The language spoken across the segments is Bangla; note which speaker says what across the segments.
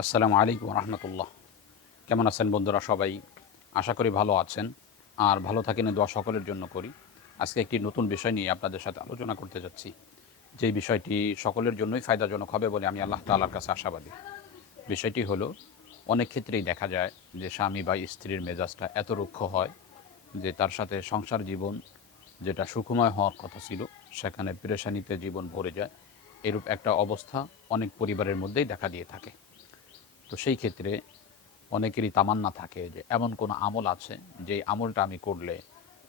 Speaker 1: আসসালামু আলাইকুম রহমতুল্লাহ। কেমন আছেন বন্ধুরা সবাই? আশা করি ভালো আছেন। আর ভালো থাকেন দোয়া সকলের জন্য করি। আজকে একটি নতুন বিষয় নিয়ে আপনাদের সাথে আলোচনা করতে যাচ্ছি। যেই বিষয়টি সকলের জন্যই ফায়দাজনক হবে বলে আমি আল্লাহ তাআলার কাছে আশাবাদী। বিষয়টি হলো, অনেক ক্ষেত্রেই দেখা যায় যে স্বামী বা স্ত্রীর মেজাজটা এত রুক্ষ হয় যে তার সাথে সংসার জীবন যেটা সুখময় হওয়ার কথা ছিল, সেখানে পেরেশানিতে জীবন ভরে যায়। এরূপ একটা অবস্থা অনেক পরিবারের মধ্যেই দেখা দিয়ে থাকে। তো সেই ক্ষেত্রে অনেকেরই তামান্না থাকে যে এমন কোনো আমল আছে যে আমলটা আমি করলে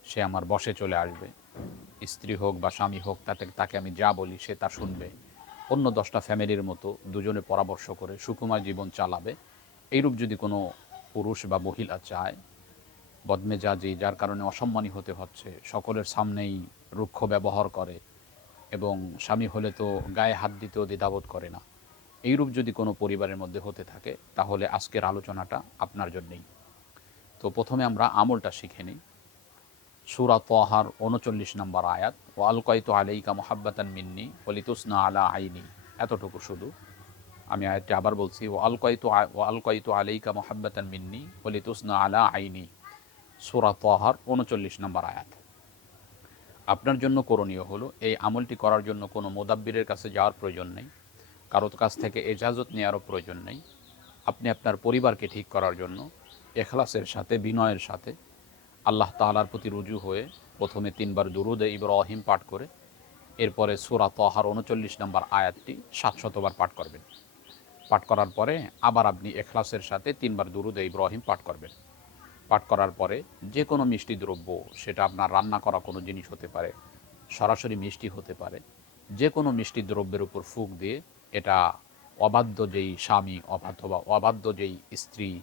Speaker 1: সে আমার বসে চলে আসবে। স্ত্রী হোক বা স্বামী হোক, তাতে তাকে আমি যা বলি সে তা শুনবে। অন্য দশটা ফ্যামিলির মতো দুজনে পরামর্শ করে সুকুমার জীবন চালাবে। এইরূপ যদি কোনো পুরুষ বা মহিলা চায়, বদমেজাজি যার কারণে অসম্মানী হতে হচ্ছে, সকলের সামনেই রুক্ষ ব্যবহার করে এবং স্বামী হলে তো গায়ে হাত দিতেও দ্বিধাবোধ করে না। এইরূপ যদি কোনো পরিবারের মধ্যে হতে থাকে, তাহলে আজকের আলোচনাটা আপনার জন্যেই। তো প্রথমে আমরা আমলটা শিখে নিই। সুরা তোহার উনচল্লিশ নম্বর আয়াত ও আলকাইতু আলাইকা মোহাব্বাতান মিন্নি অলিতুসনা আলা আইনি। এতটুকু শুধু। আমি আয়াতটি আবার বলছি ও আলকাইতু ও আলকাইতু আলাইকা মোহাব্বাতান মিন্নি অলিতুসনা আলা আইনি। সুরা তোহার উনচল্লিশ নম্বর আয়াত। আপনার জন্য করণীয় হলো, এই আমলটি করার জন্য কোনো মোদাব্বিরের কাছে যাওয়ার প্রয়োজন নেই। কারোর কাছ থেকে এজাজত নেওয়ারও প্রয়োজন নেই। আপনি আপনার পরিবারকে ঠিক করার জন্য, এখলাসের সাথে, বিনয়ের সাথে আল্লাহ তাআলার প্রতি রুজু হয়ে প্রথমে তিনবার দুরুদে ইব্রাহিম পাঠ করে, এরপরে সুরা তহার উনচল্লিশ নম্বর আয়াতটি সাতশতবার পাঠ করবেন। পাঠ করার পরে আবার আপনি এখলাসের সাথে তিনবার দুরুদে ইব্রাহিম পাঠ করবেন। পাঠ করার পরে যে কোনো মিষ্টি দ্রব্য, সেটা আপনার রান্না করা কোনো জিনিস হতে পারে, সরাসরি মিষ্টি হতে পারে, যে কোনো মিষ্টি দ্রব্যের উপর ফুক দিয়ে এটা অবাধ্য যেই স্বামী অথবা অবাধ্য যেই স্ত্রী,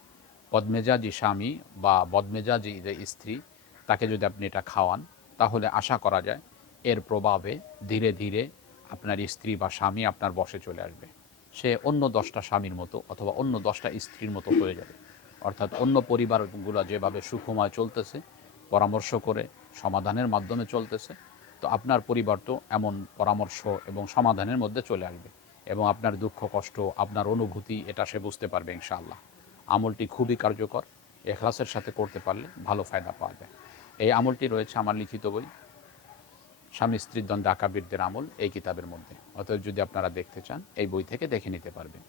Speaker 1: বদমেজাজি স্বামী বা বদমেজাজি যে স্ত্রী, তাকে যদি আপনি এটা খাওয়ান, তাহলে আশা করা যায় এর প্রভাবে ধীরে ধীরে আপনার স্ত্রী বা স্বামী আপনার বসে চলে আসবে। সে অন্য দশটা স্বামীর মতো অথবা অন্য দশটা স্ত্রীর মতো হয়ে যাবে। অর্থাৎ অন্য পরিবারগুলো যেভাবে সুখময় চলতেছে, পরামর্শ করে, সমাধানের মাধ্যমে চলতেছে, তো আপনার পরিবার তো এমন পরামর্শ এবং সমাধানের মধ্যে চলে আসবে। এবং আপনার দুঃখ, কষ্ট, আপনার অনুভূতি, এটা সে বুঝতে পারবে ইনশাআল্লাহ। আমলটি খুবই কার্যকর, এখলাসের সাথে করতে পারলে ভালো ফায়দা পাওয়া যায়। এই আমলটি রয়েছে আমার লিখিত বই, স্বামী স্ত্রীর দ্বন্দ্ব আকাবিরদের আমল, এই কিতাবের মধ্যে। অতএব যদি আপনারা দেখতে চান, এই বই থেকে দেখে নিতে পারবেন।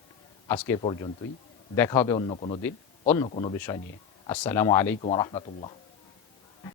Speaker 1: আজকে পর্যন্তই। দেখা হবে অন্য কোনো দিন, অন্য কোনো বিষয় নিয়ে। আসসালামু আলাইকুম রহমতুল্লাহ।